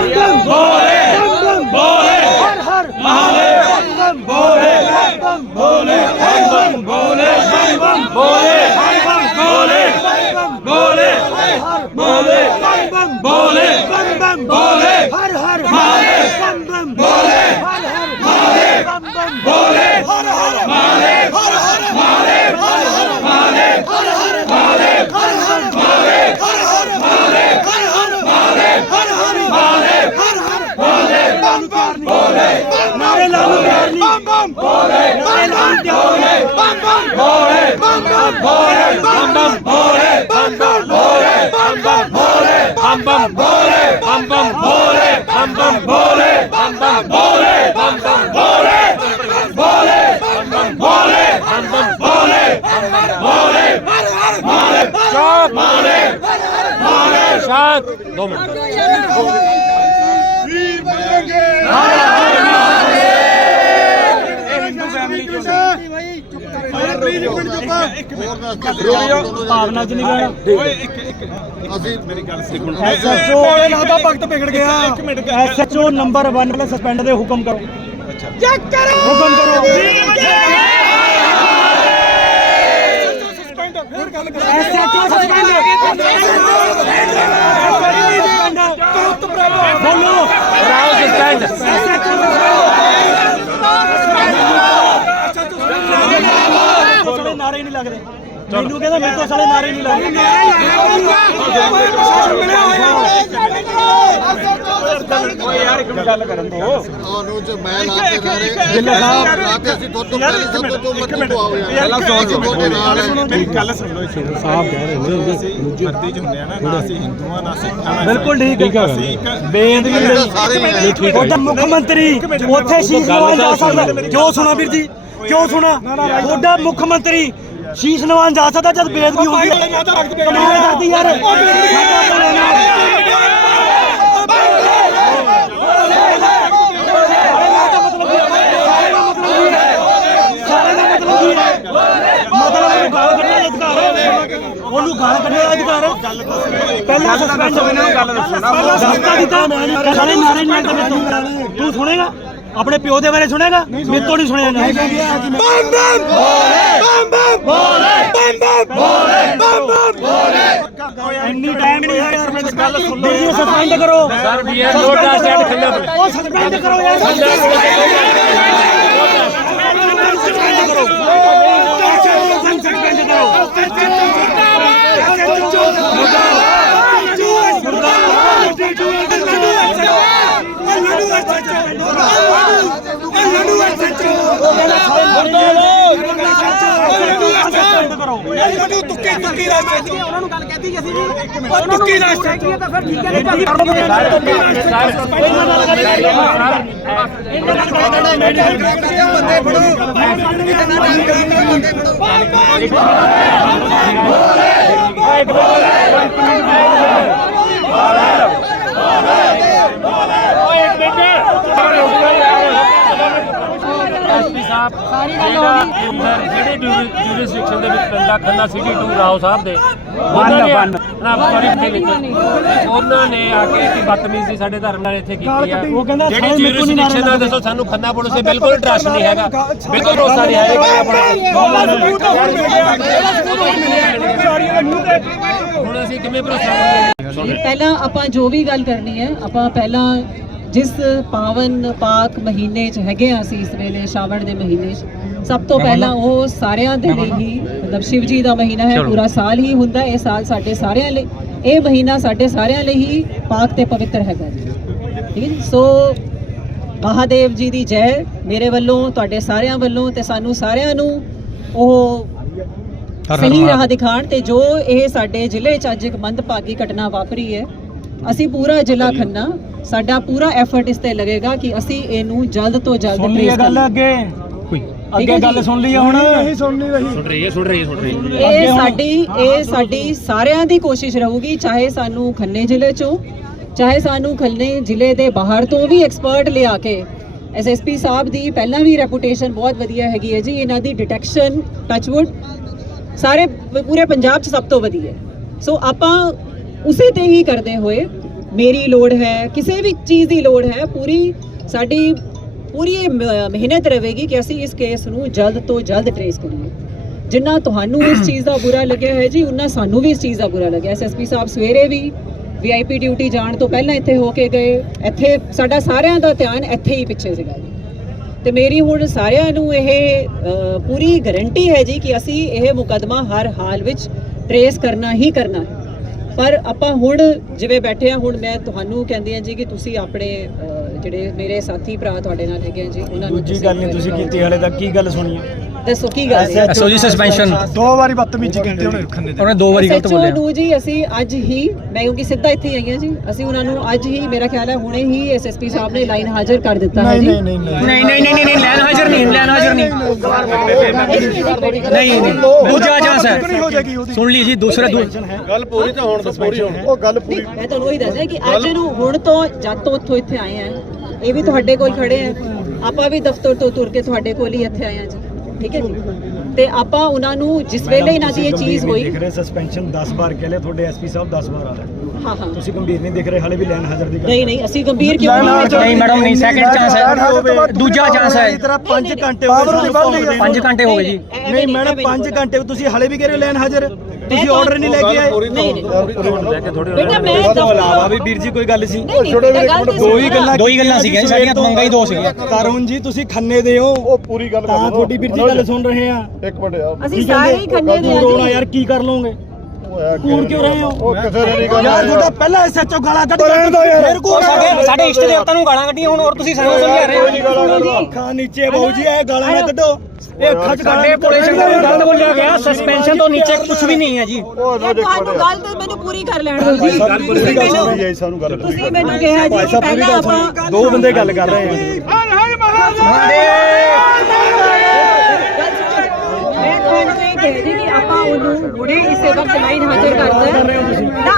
बोले बोले महादेव बोले बोले बोले बोले बोले बोले बोले সাত দমন ਇੱਕ ਮਿੰਟ ਗਿਆ। ਐਸਐਚਓ ਨੰਬਰ 1 ਵਾਲੇ ਸਸਪੈਂਡ ਦੇ ਹੁਕਮ ਕਰੋ। ਚੈੱਕ ਕਰੋ! ਹੁਕਮ ਕਰੋ। ਲੱਗਦੇ ਮੈਨੂੰ ਕਹਿੰਦਾ ਮੇਰੇ ਤੋਂ ਸਾਲੇ ਨਾਰੇ ਹੀ ਨਹੀਂ ਲੱਗਦੇ ਓਏ ਯਾਰ ਇੱਕ ਗੱਲ ਕਰਨ ਦੋ ਤੁਹਾਨੂੰ ਚ ਮੈਂ ਲਾ ਕੇ ਸਾਰੇ ਲਾ ਕੇ ਅਸੀਂ ਤੋਂ ਤੋਂ ਪਹਿਲੇ ਸਭ ਤੋਂ ਤੋਂ ਮਰਜ਼ੀ ਤੋਂ ਆਓ ਯਾਰ ਪਹਿਲਾਂ ਸੁਣੋ ਜੀ, ਤੁਹਾਡੇ ਨਾਲ ਹੈ। ਮੇਰੀ ਗੱਲ ਸੁਣ ਲਓ ਸਾਹਿਬ ਕਹਿ ਰਹੇ ਨੇ ਅਸੀਂ ਵਰਦੀ ਚ ਹੁੰਦੇ ਆ ਨਾ ਨਾ ਅਸੀਂ ਹਿੰਦੂਆਂ ਨਾ ਸਿੱਖਾਂ ਨਾ ਬਿਲਕੁਲ ਠੀਕ ਹੈ ਤਾਂ ਨਹੀਂ। ਉਹਦਾ ਮੁੱਖ ਮੰਤਰੀ ਉੱਥੇ ਸ਼ੀਸ਼ ਜਾ ਸਕਦਾ ਕਿਉਂ ਸੁਣਾ ਵੀਰ ਜੀ ਕਿਉਂ ਸੁਣਾ ਤੁਹਾਡਾ ਮੁੱਖ ਮੰਤਰੀ ਸ਼ੀਸ਼ ਨਵਾਨ ਜਾ ਸਕਦਾ ਜਦ ਬੇਦਬੀ ਹੁੰਦੀ ਹੈ ਕਮਾਲ ਕਰਦੀ ਯਾਰ। ਉਹਨੂੰ ਗਾਲ ਕੱਢਣ ਦਾ ਅਧਿਕਾਰ ਹੈ। ਪਹਿਲਾਂ ਸਸਪੈਂਡ ਹੋਵੇ ਨਾ ਗੱਲ ਦੱਸੋ ਨਾ ਸਸਤਾ ਦਿੱਤਾ। ਮੈਂ ਸਾਰੇ ਨਾਰੇ ਨਾਲ ਤੂੰ ਸੁਣੇਗਾ। ਆਪਣੇ ਪਿਓ ਦੇ ਬਾਰੇ ਸੁਣੇਗਾ? ਮੇਰੇ ਤੋਂ ਨਹੀਂ ਸੁਣਿਆ ਨਾ ਬੰਮ ਬੰਮ ਬੰਮ ਬੰਮ ਬੋਲੇ ਬੰਮ ਬੰਮ ਬੋਲੇ ਬੰਮ ਬੰਮ ਬੋਲੇ ਇੰਨੀ ਟਾਈਮ ਨਹੀਂ ਹੈ ਯਾਰ ਮੈਨੂੰ ਗੱਲ ਸੁਣ ਲਓ ਸਸਪੈਂਡ ਕਰੋ। ਸਰ ਵੀ ਇਹ ਲੋਟਾ ਸਟੈਂਡ ਖੰਡਾ ਉਹ ਸਸਪੈਂਡ ਕਰੋ ਯਾਰ। ਸਸਪੈਂਡ ਕਰੋ। ਸਸਪੈਂਡ ਕਰੋ। ਮੈਨੂੰ ਤੁੱਕੀ ਤੁੱਕੀ ਦਾ ਸੱਚ ਉਹਨਾਂ ਨੂੰ ਗੱਲ ਕਹਿਤੀ ਅਸੀਂ ਵੀ ਉਹ ਤੁੱਕੀ ਦਾ ਸੱਚ ਤਾਂ ਫਿਰ ਠੀਕ ਹੈ ਨਹੀਂ ਕਰ ਦੋ ਬੰਦੇ ਫੜੋ ਬੋਲੇ ਬੋਲੇ ਜਿਹੜਾ ਅੰਦਰ ਜਿਹੜੇ ਜੂਰਿਸਡਿਕਸ਼ਨ ਦੇ ਵਿੱਚ ਪੈਂਦਾ ਖੰਨਾ ਸਿਟੀ 2 ਰਾਓ ਸਾਹਿਬ ਦੇ ਉਹਨਾਂ ਨੇ ਨਾ ਸੌਰੀ ਦੇ ਵਿੱਚ ਉਹਨਾਂ ਨੇ ਆ ਕੇ ਕੀ ਬਦਤਮੀਜ਼ੀ ਸਾਡੇ ਧਰਮ ਨਾਲ ਇੱਥੇ ਕੀਤੀ ਆ। ਉਹ ਕਹਿੰਦਾ ਜਿਹੜੀ ਸਾਰੇ ਮੇਰੇ ਤੋਂ ਨਹੀਂ ਜੂਰਿਸਡਿਕਸ਼ਨ ਦਾ ਦੱਸੋ ਸਾਨੂੰ ਖੰਨਾ ਪੁਲਿਸ ਤੇ ਬਿਲਕੁਲ ਟਰਸਟ ਨਹੀਂ ਹੈਗਾ। ਬਿਲਕੁਲ ਭਰੋਸਾ ਨਹੀਂ ਹੈ ਹੁਣ ਅਸੀਂ ਕਿਵੇਂ ਭਰੋਸਾ ਕਰੀਏ ਪਹਿਲਾਂ ਆਪਾਂ ਜੋ ਵੀ ਗੱਲ ਕਰਨੀ ਹੈ ਆਪਾਂ ਪਹਿਲਾਂ ਜਿਸ ਪਾਵਨ ਪਾਕ ਮਹੀਨੇ 'ਚ ਹੈਗੇ ਆ ਅਸੀਂ ਇਸ ਵੇਲੇ ਸ਼ਾਵਣ ਦੇ ਮਹੀਨੇ 'ਚ ਸਭ ਤੋਂ ਪਹਿਲਾਂ ਉਹ ਸਾਰਿਆਂ ਦੇ ਲਈ ਹੀ ਮਤਲਬ ਸ਼ਿਵ ਜੀ ਦਾ ਮਹੀਨਾ ਹੈ ਪੂਰਾ ਸਾਲ ਹੀ ਹੁੰਦਾ ਇਹ ਸਾਲ ਸਾਡੇ ਸਾਰਿਆਂ ਲਈ ਇਹ ਮਹੀਨਾ ਸਾਡੇ ਸਾਰਿਆਂ ਲਈ ਹੀ ਪਾਕ ਤੇ ਪਵਿੱਤਰ ਹੈਗਾ ਜੀ। ਠੀਕ ਹੈ ਸੋ ਮਹਾਦੇਵ ਜੀ ਦੀ ਜੈ ਮੇਰੇ ਵੱਲੋਂ ਤੁਹਾਡੇ ਸਾਰਿਆਂ ਵੱਲੋਂ ਤੇ ਸਾਨੂੰ ਸਾਰਿਆਂ ਨੂੰ ਉਹ ਸਹੀ ਰਾਹ ਦਿਖਾਣ ਤੇ ਜੋ ਇਹ ਸਾਡੇ ਜ਼ਿਲ੍ਹੇ 'ਚ ਅੱਜ ਇੱਕ ਮੰਦਭਾਗੀ ਘਟਨਾ ਵਾਪਰੀ ਹੈ ਅਸੀਂ ਪੂਰਾ ਜ਼ਿਲ੍ਹਾ ਖੰਨਾ ਸਾਡਾ ਪੂਰਾ ਐਫਰਟ ਇਸ ਤੇ ਲੱਗੇਗਾ ਕਿ ਅਸੀਂ ਇਹਨੂੰ ਜਲਦ ਤੋਂ ਜਲਦ ਸੁਣ ਲਈ ਗੱਲ। ਅੱਗੇ। ਅੱਗੇ ਗੱਲ। ਸੁਣ ਲਈ ਹੁਣ। ਨਹੀਂ ਸੁਣਨੀ ਰਹੀ। ਸੁਣ ਰਹੀ ਹੈ ਸੁਣ ਰਹੀ ਹੈ ਸੁਣ ਰਹੀ ਹੈ। ਇਹ ਸਾਡੀ ਇਹ ਸਾਡੀ ਸਾਰਿਆਂ ਦੀ ਕੋਸ਼ਿਸ਼ ਰਹੂਗੀ ਚਾਹੇ ਸਾਨੂੰ ਖੰਨੇ ਜ਼ਿਲ੍ਹੇ 'ਚੋਂ ਚਾਹੇ ਸਾਨੂੰ ਖੰਨੇ ਜ਼ਿਲ੍ਹੇ ਦੇ ਬਾਹਰ ਤੋਂ ਵੀ ਐਕਸਪਰਟ ਲਿਆ ਕੇ। ਐਸਐਸਪੀ ਸਾਹਿਬ ਦੀ ਪਹਿਲਾਂ ਵੀ ਰੈਪੂਟੇਸ਼ਨ ਬਹੁਤ ਵਧੀਆ ਹੈਗੀ ਹੈ ਜੀ ਇਹਨਾਂ ਦੀ ਡਿਟੈਕਸ਼ਨ ਟੱਚਵੁੱਡ ਸਾਰੇ ਪੂਰੇ ਪੰਜਾਬ 'ਚ ਸਭ ਤੋਂ ਵਧੀਆ। ਸੋ ਆਪਾਂ ਉਸੇ ਤੇ ਹੀ ਕਰਦੇ ਹੋਏ ਮੇਰੀ ਲੋੜ ਹੈ, ਕਿਸੇ ਵੀ ਚੀਜ਼ ਦੀ ਲੋੜ ਹੈ, ਪੂਰੀ ਸਾਡੀ ਪੂਰੀ ਮਿਹਨਤ ਰਹੇਗੀ ਕਿ ਅਸੀਂ ਇਸ ਕੇਸ ਨੂੰ ਜਲਦ ਤੋਂ ਜਲਦ ਟ੍ਰੇਸ ਕਰੀਏ। ਜਿੰਨਾ ਤੁਹਾਨੂੰ ਇਸ ਚੀਜ਼ ਦਾ ਬੁਰਾ ਲੱਗਿਆ ਹੈ ਜੀ, ਉਨਾ ਸਾਨੂੰ ਵੀ ਇਸ ਚੀਜ਼ ਦਾ ਬੁਰਾ ਲੱਗਿਆ। ਐਸਐਸਪੀ ਸਾਹਿਬ ਸਵੇਰੇ ਵੀ ਵੀਆਈਪੀ ਡਿਊਟੀ ਜਾਣ ਤੋਂ ਪਹਿਲਾਂ ਇੱਥੇ ਹੋ ਕੇ ਗਏ। ਇੱਥੇ ਸਾਡਾ ਸਾਰਿਆਂ ਦਾ ਧਿਆਨ ਇੱਥੇ ਹੀ ਪਿੱਛੇ ਸੀਗਾ ਜੀ। ਤੇ ਮੇਰੀ ਹੁਣ ਸਾਰਿਆਂ ਨੂੰ ਇਹ ਪੂਰੀ ਗਾਰੰਟੀ ਹੈ ਜੀ ਕਿ ਅਸੀਂ ਇਹ ਮੁਕਦਮਾ ਹਰ ਹਾਲ ਵਿੱਚ ਟਰੇਸ ਕਰਨਾ ਹੀ ਕਰਨਾ ਹੈ। ਪਰ ਆਪਾਂ ਹੁਣ ਜਿਵੇਂ ਬੈਠੇ ਆ ਹੁਣ ਮੈਂ ਤੁਹਾਨੂੰ ਕਹਿੰਦੀ ਆ ਜੀ ਕਿ ਤੁਸੀਂ ਆਪਣੇ ਜਿਹੜੇ ਮੇਰੇ ਸਾਥੀ ਭਰਾ ਤੁਹਾਡੇ ਨਾਲ ਹੈਗੇ ਆ ਜੀ ਉਹਨਾਂ ਨੂੰ ਦੂਜੀ ਗੱਲ ਨਹੀਂ ਤੁਸੀਂ ਕੀਤੀ ਹਲੇ ਤੱਕ ਕੀ ਗੱਲ ਸੁਣੀ ਹੈ ਦੱਸੋ ਕੀ ਗੱਲ ਹੈ। ਐਸਓ ਜੀ ਸਸਪੈਂਸ਼ਨ ਦੋ ਵਾਰੀ ਬਦਤਮੀਜ਼ੀ ਕੀਤੀ ਉਹਨੇ ਰੱਖਣ ਦੇ ਉਹਨੇ ਦੋ ਵਾਰੀ ਗਲਤ ਬੋਲਿਆ। ਨੂੰ ਜੀ ਅਸੀਂ ਅੱਜ ਹੀ ਮੈਂ ਕਿਉਂਕਿ ਸਿੱਧਾ ਇੱਥੇ ਹੀ ਆਈ ਹਾਂ ਜੀ ਅਸੀਂ ਉਹਨਾਂ ਨੂੰ ਅੱਜ ਹੀ ਮੇਰਾ ਖਿਆਲ ਹੈ ਹੁਣੇ ਹੀ ਐਸਐਸਪੀ ਸਾਹਿਬ ਨੇ ਲਾਈਨ ਹਾਜ਼ਰ ਕਰ ਦਿੱਤਾ ਹੈ ਨਹੀਂ ਜੀ। ਨਹੀਂ ਨਹੀਂ ਨਹੀਂ। ਨਹੀਂ ਨਹੀਂ ਨਹੀਂ ਲੈਣ ਹਾਜ਼ਰ ਨਹੀਂ ਲੈਣ ਹਾਜ਼ਰ ਨਹੀਂ। ਨਹੀਂ ਨਹੀਂ ਦੂਜਾ ਚਾਂਸ ਹੈ। ਸੁਣ ਲਈ ਜੀ ਦੂਸਰਾ ਗੱਲ ਪੂਰੀ ਤਾਂ ਹੋਣ ਦੋ ਪੂਰੀ ਹੋਣ। ਉਹ ਗੱਲ ਪੂਰੀ ਮੈਂ ਤੁਹਾਨੂੰ ਉਹੀ ਦੱਸਿਆ ਕਿ ਅੱਜ ਨੂੰ ਹੁਣ ਤੋਂ ਜਦ ਤੋਂ ਉੱਥੋਂ ਇੱਥੇ ਆਏ ਆ ਇਹ ਵੀ ਤੁਹਾਡੇ ਕੋਲ ਖੜੇ ਆ। ਆਪਾਂ ਵੀ ਦਫ਼ਤਰ ਤੋਂ ਤੁਰ ਕੇ ਤੁਹਾਡੇ ਕੋਲ ਹੀ ਇੱਥੇ ਆਏ ਆ ਜੀ। ਠੀਕ ਹੈ ਜੀ? ਤੇ ਆਪਾਂ ਉਹਨਾਂ ਨੂੰ ਜਿਸ ਵੇਲੇ ਇਹਨਾਂ ਦੀ ਇਹ ਚੀਜ਼ ਹੋਈ ਦਿਖ ਰਹੇ ਸਸਪੈਂਸ਼ਨ 10 ਵਾਰ ਕਹਿ ਲਿਆ ਤੁਹਾਡੇ ਐਸਪੀ ਸਾਹਿਬ 10 ਵਾਰ ਆ ਰਹੇ। ਹਾਂ ਹਾਂ। ਤੁਸੀਂ ਗੰਭੀਰ ਨਹੀਂ ਦਿਖ ਰਹੇ ਹਲੇ ਵੀ ਲੈਣ ਹਾਜ਼ਰ ਦੀ ਨਹੀਂ ਨਹੀਂ ਅਸੀਂ ਗੰਭੀਰ ਕਿਉਂ ਨਹੀਂ ਨਹੀਂ ਮੈਡਮ ਨਹੀਂ ਸੈਕਿੰਡ ਚਾਂਸ ਹੈ। ਦੂਜਾ ਚਾਂਸ ਹੈ। ਤੇਰਾ 5 ਘੰਟੇ ਹੋ ਗਏ 5 ਘੰਟੇ ਹੋ ਗਏ ਜੀ। ਨਹੀਂ ਮੈਡਮ 5 ਘੰਟੇ ਤੁਸੀਂ ਹਲੇ ਵੀ ਕਹਿ ਰਹੇ ਹੋ ਲੈਣ ਹਾਜ਼ਰ। ਤੁਸੀਂ ਆਰਡਰ ਨਹੀਂ ਲੈ ਕੇ ਆਏ? ਨਹੀਂ ਨਹੀਂ। ਬੇਟਾ ਮੈਂ ਤੋਂ ਇਲਾਵਾ ਵੀ। ਵੀਰ ਜੀ ਕੋਈ ਗੱਲ ਸੀ? ਦੋ ਹੀ। ਗੱਲਾਂ ਦੋ ਹੀ ਗੱਲਾਂ ਸੀਗੀਆਂ ਜੀ, ਸਾਡੀਆਂ ਮੰਗਾਂ ਹੀ ਦੋ ਸੀਗੀਆਂ। ਕਰੁਣ ਜੀ ਤੁਸੀਂ ਖੰਨੇ ਦੇ ਹੋ। ਉਹ ਪੂਰੀ ਗੱਲ ਤਾਂ ਤੁਹਾਡੀ ਵੀਰ ਜੀ ਗੱਲ ਸੁਣ। ਰਹੇ ਆ। ਇੱਕ ਮਿੰਟ ਯਾਰ। ਅਸੀਂ ਸਾਰੇ ਹੀ ਖੰਨੇ ਦੇ ਆ ਯਾਰ ਕੀ ਕਰ ਲਓਗੇ? ਕੂੜ ਕਿਉਂ ਰਹੇ ਹੋ? ਉਹ ਕਿਸੇ ਨੇ ਨਹੀਂ ਗੱਲ ਯਾਰ ਤੁਹਾਡਾ ਪਹਿਲਾਂ ਐਸਐਚਓ ਗਾਲਾਂ ਕੱਢ ਫਿਰ ਕੋ ਸਾਡੇ ਸਾਡੇ ਇਸ਼ਟ ਦੇਵਤਾ ਨੂੰ ਗਾਲਾਂ ਕੱਢੀਆਂ ਹੁਣ ਔਰ ਤੁਸੀਂ ਸਾਨੂੰ ਸਮਝਾ ਰਹੇ ਹੋ। ਅੱਖਾਂ ਨੀਚੇ ਬਾਊ ਜੀ ਇਹ ਗਾਲਾਂ ਨਾ ਕੱਢੋ। ਇਹ ਅੱਖਾਂ ਚ ਗਾਲਾਂ ਸਾਡੇ ਪੁਲਿਸ ਨੂੰ ਗਲਤ ਬੋਲਿਆ ਗਿਆ ਸਸਪੈਂਸ਼ਨ ਤੋਂ ਨੀਚੇ ਕੁਝ ਵੀ ਨਹੀਂ ਹੈ ਜੀ। ਤੁਹਾਨੂੰ ਗੱਲ ਤੇ ਮੈਨੂੰ ਪੂਰੀ ਕਰ ਲੈਣ ਦਿਓ ਜੀ। ਤੁਸੀਂ ਮੈਨੂੰ ਜੀ ਸਾਨੂੰ ਗੱਲ ਤੁਸੀਂ ਮੈਨੂੰ ਕਿਹਾ ਜੀ ਪਹਿਲਾਂ ਆਪਾਂ ਦੋ ਬੰਦੇ ਗੱਲ ਕਰ ਰਹੇ ਆ ਮੈਂ ਤੁਹਾਨੂੰ ਇਹ ਕਹਿ ਰਹੀ ਕਿ ਆਪਾਂ ਉਹਨੂੰ ਹੁਣੇ ਇਸੇ ਵਕਤ ਲਾਈਨ ਹਾਜ਼ਰ ਕਰਦਾ ਹੈ ਨਾ